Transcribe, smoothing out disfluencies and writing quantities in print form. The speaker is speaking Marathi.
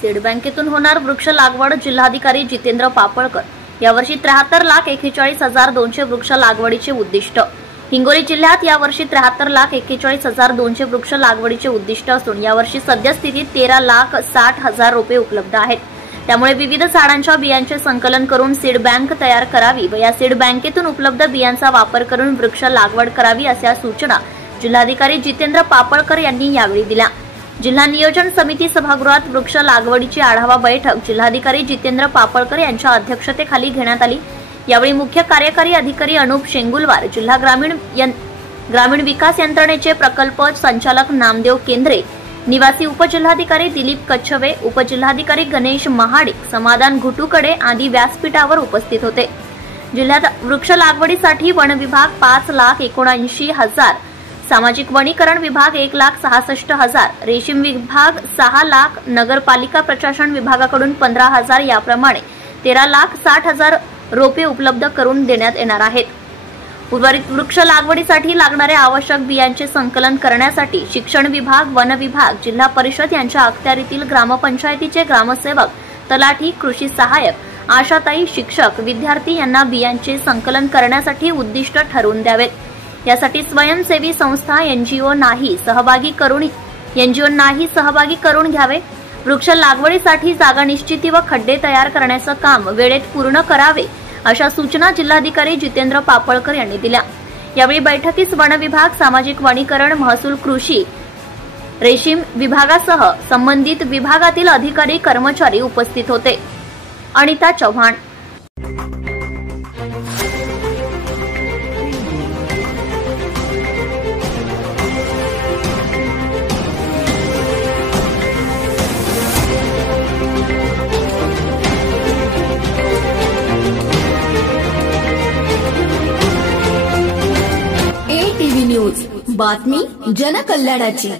सीड बँकेतून होणार वृक्ष लागवड. जिल्हाधिकारी जितेंद्र पापळकर. यावर्षी 73,41,200 वृक्ष लागवडीचे उद्दिष्ट. हिंगोली जिल्ह्यात यावर्षी 73,41,200 वृक्ष लागवडीचे उद्दिष्ट असून यावर्षी सद्यस्थितीत 13,60,000 रोपे उपलब्ध आहेत. त्यामुळे विविध झाडांच्या बियांचे संकलन करून सीड बँक तयार करावी व या सीड बँकेतून उपलब्ध बियांचा वापर करून वृक्ष लागवड करावी अशा सूचना जिल्हाधिकारी जितेंद्र पापळकर यांनी यावेळी दिल्या. जिल्हा नियोजन समिती सभागृहात वृक्ष लागवडीची आढावा बैठक जिल्हाधिकारी जितेंद्र पापळकर यांच्या अध्यक्षतेखाली घेण्यात आली. यावेळी मुख्य कार्यकारी अधिकारी अनुप शेंगुलवार, जिल्हा ग्रामीण विकास यंत्रणेचे प्रकल्प संचालक नामदेव केंद्रे, निवासी उपजिल्हाधिकारी दिलीप कच्छवे, उपजिल्हाधिकारी गणेश महाडिक, समाधान घुटुकडे आदी व्यासपीठावर उपस्थित होते. जिल्ह्यात वृक्ष लागवडीसाठी वन विभाग 5,79,000, सामाजिक वनीकरण विभाग 1,66,000, रेशीम विभाग 6 लाख, नगरपालिका प्रशासन विभागाकडून 15,000 याप्रमाणे 13,60,000 रोपे उपलब्ध करून देण्यात येणार आहेत. उर्वरित वृक्ष लागवडीसाठी लागणाऱ्या आवश्यक बियांचे संकलन करण्यासाठी शिक्षण विभाग, वन विभाग, जिल्हा परिषद यांच्या अखत्यारीतील ग्रामपंचायतीचे ग्रामसेवक, तलाठी, कृषी सहाय्यक, आशाताई, शिक्षक, विद्यार्थी यांना बियांचे संकलन करण्यासाठी उद्दिष्ट ठरवून द्यावेत. यासाठी स्वयंसेवी संस्था एनजीओ नाही सहभागी करून घ्यावे. वृक्ष लागवडीसाठी जागा निश्चिती व खड्डे तयार करण्याचं काम वेळेत पूर्ण करावे अशा सूचना जिल्हाधिकारी जितेंद्र पापळकर यांनी दिल्या. यावेळी बैठकीस वन विभाग, सामाजिक वनीकरण, महसूल, कृषी, रेशीम विभागासह संबंधित विभागातील अधिकारी, कर्मचारी उपस्थित होते. अनिता चव्हाण. ATV न्यूज, बातमी जनकल्याणाची.